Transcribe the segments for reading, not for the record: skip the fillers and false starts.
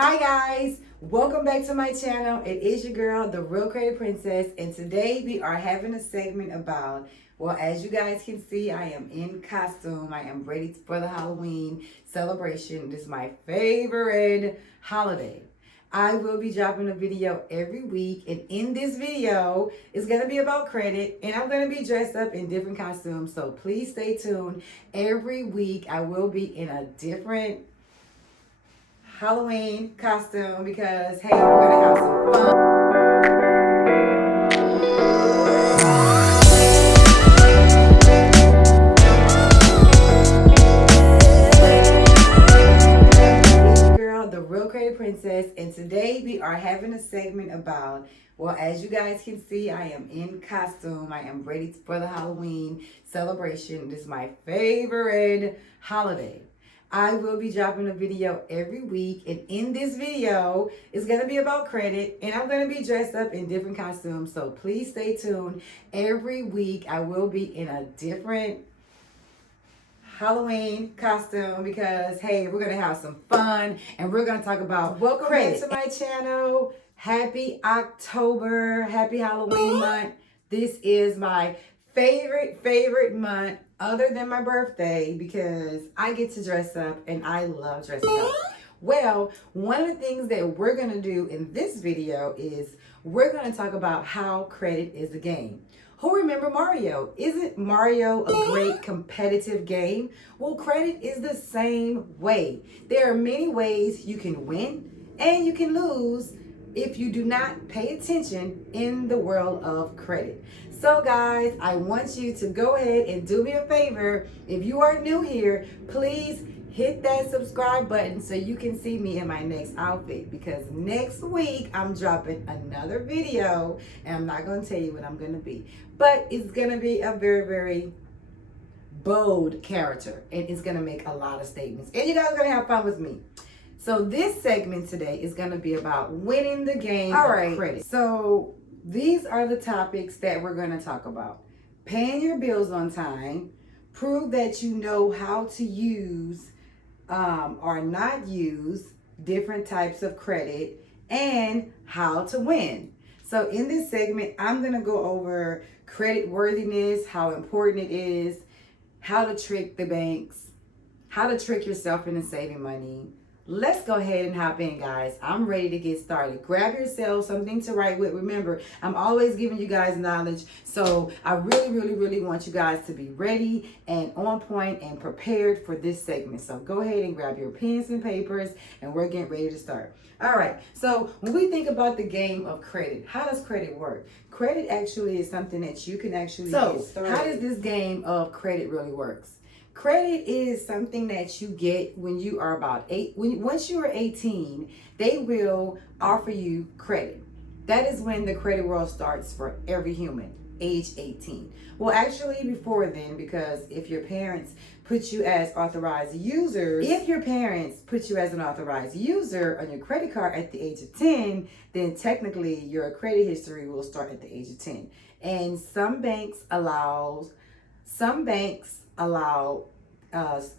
Hi guys, welcome back to my channel. It is your girl, the Real Credit Princess, and today we are having a segment about, well, as you guys can see, I am in costume. I am ready for the Halloween celebration. This is my favorite holiday. I will be dropping a video every week, and in this video, it's going to be about credit, and I'm going to be dressed up in different costumes, so please stay tuned. Every week, I will be in a different Halloween costume because, hey, we're gonna have some fun. It's your girl, the Real Credit Princess, and today we are having a segment about, well, as you guys can see, I am in costume. I am ready for the Halloween celebration. This is my favorite holiday. I will be dropping a video every week, and in this video, it's going to be about credit, and I'm going to be dressed up in different costumes, so please stay tuned. Every week, I will be in a different Halloween costume because, hey, we're going to have some fun, and we're going to talk about welcome back to my channel. Happy October. Happy Halloween month. This is my favorite month other than my birthday because I get to dress up and I love dressing up. Well, one of the things that we're going to do in this video is we're going to talk about how credit is a game. Who remember Mario? Isn't Mario a great competitive game? Well, credit is the same way. There are many ways you can win and you can lose if you do not pay attention in the world of credit. So guys, I want you to go ahead and do me a favor. If you are new here, please hit that subscribe button so you can see me in my next outfit, because next week I'm dropping another video and I'm not going to tell you what I'm going to be, but it's going to be a very bold character and it's going to make a lot of statements and you guys are going to have fun with me. So this segment today is going to be about winning the game of credit. So these are the topics that we're going to talk about. Paying your bills on time, prove that you know how to use or not use different types of credit, and how to win. So in this segment, I'm going to go over credit worthiness, how important it is, how to trick the banks, how to trick yourself into saving money. Let's go ahead and hop in, guys. I'm ready to get started. Grab yourself something to write with. Remember, I'm always giving you guys knowledge, so I really want you guys to be ready and on point and prepared for this segment. So go ahead and grab your pens and papers, and we're getting ready to start. All right, so when we think about the game of credit, how does credit work? Credit actually is something that you can actually get started. How does this game of credit really works? Credit is something that you get when you are about once you are 18, they will offer you credit. That is when the credit world starts for every human, age 18. Well, actually before then, because if your parents put you as authorized users, if your parents put you as an authorized user on your credit card at the age of 10, then technically your credit history will start at the age of 10. And some banks allow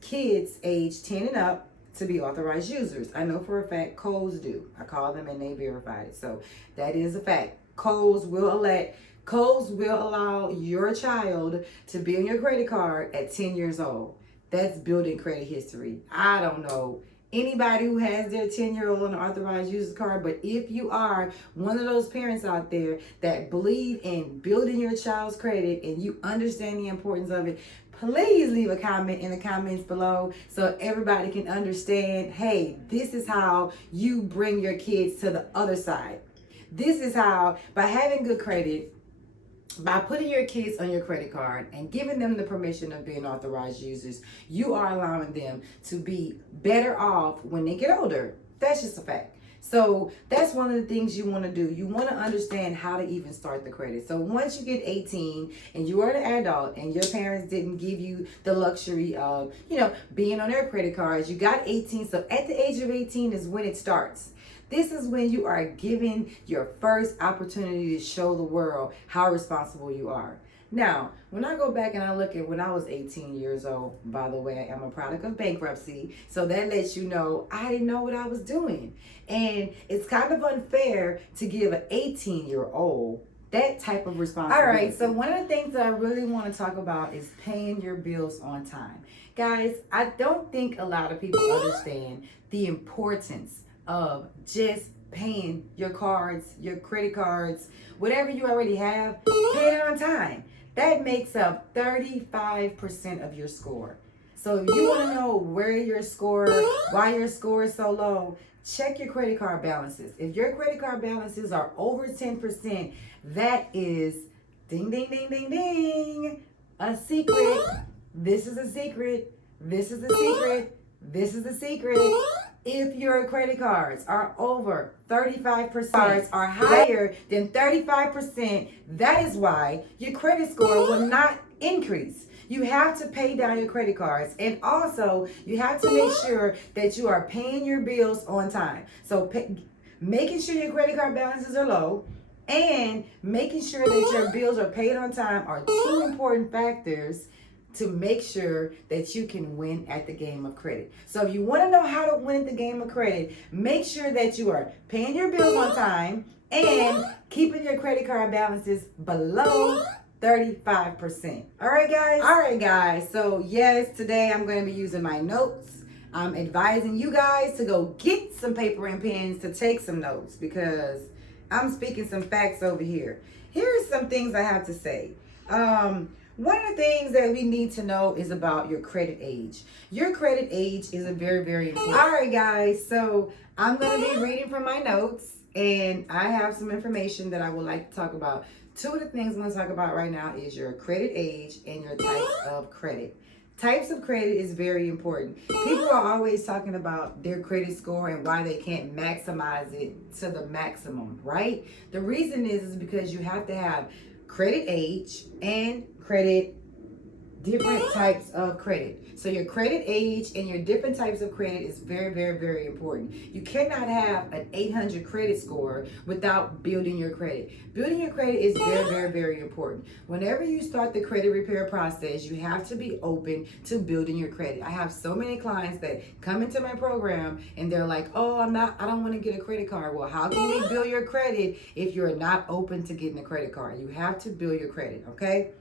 kids age 10 and up to be authorized users. I know for a fact Kohl's do. I call them and they verified it. So that is a fact. Kohl's will allow your child to be on your credit card at 10 years old. That's building credit history. I don't know anybody who has their 10-year-old on an authorized user card, but if you are one of those parents out there that believe in building your child's credit and you understand the importance of it, please leave a comment in the comments below so everybody can understand, hey, this is how you bring your kids to the other side. This is how, by having good credit, by putting your kids on your credit card and giving them the permission of being authorized users, you are allowing them to be better off when they get older. That's just a fact. So that's one of the things you want to do. You want to understand how to even start the credit. So once you get 18 and you are an adult and your parents didn't give you the luxury of, being on their credit cards, you got 18. So at the age of 18 is when it starts. This is when you are given your first opportunity to show the world how responsible you are. Now, when I go back and I look at when I was 18 years old, by the way, I am a product of bankruptcy. So that lets you know I didn't know what I was doing. And it's kind of unfair to give an 18-year-old that type of responsibility. All right, so one of the things that I really want to talk about is paying your bills on time. Guys, I don't think a lot of people understand the importance of just paying your cards, your credit cards, whatever you already have, pay it on time. That makes up 35% of your score. So if you want to know where your score, why your score is so low, check your credit card balances. If your credit card balances are over 10%, that is ding, ding, ding, ding, ding, a secret. This is a secret. This is a secret. This is a secret. If your credit cards are over 35%, are higher than 35%, that is why your credit score will not increase. You have to pay down your credit cards, and also you have to make sure that you are paying your bills on time. So making sure your credit card balances are low and making sure that your bills are paid on time are two important factors to make sure that you can win at the game of credit. So if you want to know how to win at the game of credit, make sure that you are paying your bills on time and keeping your credit card balances below 35%. All right, guys? All right, guys. So yes, today I'm going to be using my notes. I'm advising you guys to go get some paper and pens to take some notes because I'm speaking some facts over here. Here are some things I have to say. One of the things that we need to know is about your credit age. Your credit age is a very, very important. All right, guys. So I'm going to be reading from my notes, and I have some information that I would like to talk about. Two of the things I'm going to talk about right now is your credit age and your types of credit. Types of credit is very important. People are always talking about their credit score and why they can't maximize it to the maximum, right? The reason is because you have to have credit age and different types of credit. So your credit age and your different types of credit is very, very, very important. You cannot have an 800 credit score without building your credit. Building your credit is very, very, very important. Whenever you start the credit repair process, you have to be open to building your credit. I have so many clients that come into my program and they're like, oh, I don't want to get a credit card. Well, how can we build your credit if you're not open to getting a credit card? You have to build your credit, okay?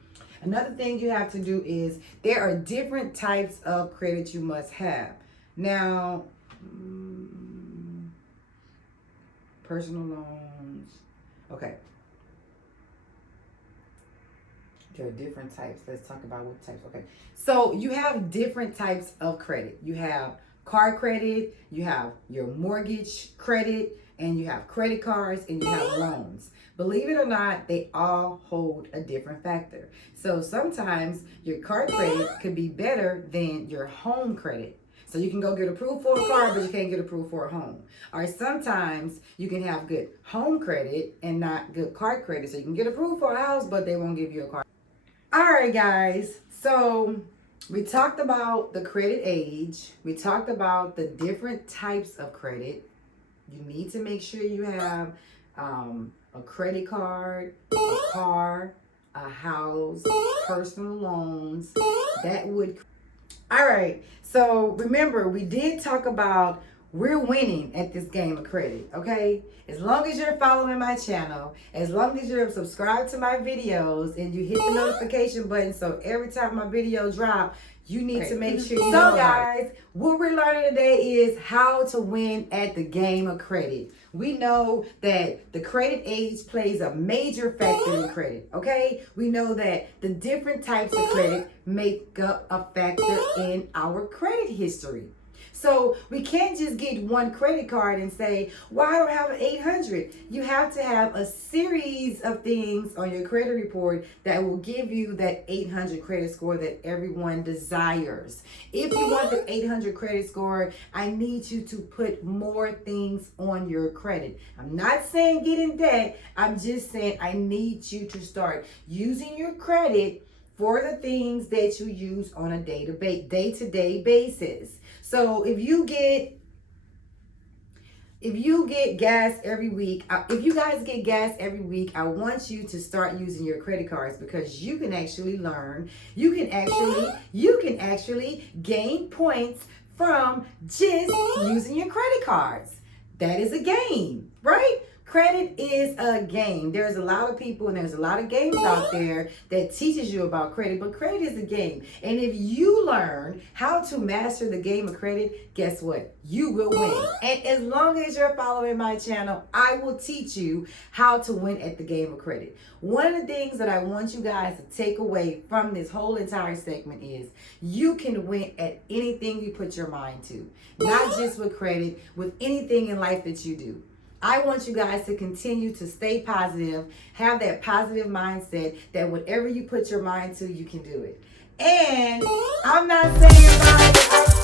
Another thing you have to do is there are different types of credit you must have. Now, personal loans. Okay. There are different types. Let's talk about what types. Okay. So you have different types of credit. You have car credit, you have your mortgage credit, and you have credit cards, and you have loans. Believe it or not, they all hold a different factor. So sometimes your car credit could be better than your home credit. So you can go get approved for a car, but you can't get approved for a home. Or sometimes you can have good home credit and not good car credit. So you can get approved for a house, but they won't give you a car. All right, guys. So we talked about the credit age. We talked about the different types of credit. You need to make sure you have a credit card, a car, a house, personal loans. That would. All right. So remember, we did talk about we're winning at this game of credit, okay? As long as you're following my channel, as long as you're subscribed to my videos and you hit the notification button so every time my video drop, you need to make sure you know. So guys, what we're learning today is how to win at the game of credit. We know that the credit age plays a major factor in credit, okay? We know that the different types of credit make up a factor in our credit history. So we can't just get one credit card and say, well, I don't have an 800. You have to have a series of things on your credit report that will give you that 800 credit score that everyone desires. If you want the 800 credit score, I need you to put more things on your credit. I'm not saying get in debt. I'm just saying I need you to start using your credit for the things that you use on a day-to-day basis. So if you get If you get gas every week, if you guys get gas every week, I want you to start using your credit cards, because you can actually learn. You can actually gain points from just using your credit cards. That is a game, right? Credit is a game. There's a lot of people and there's a lot of games out there that teaches you about credit, but credit is a game. And if you learn how to master the game of credit, guess what? You will win. And as long as you're following my channel, I will teach you how to win at the game of credit. One of the things that I want you guys to take away from this whole entire segment is you can win at anything you put your mind to. Not just with credit, with anything in life that you do. I want you guys to continue to stay positive, have that positive mindset that whatever you put your mind to, you can do it. And I'm not saying bye.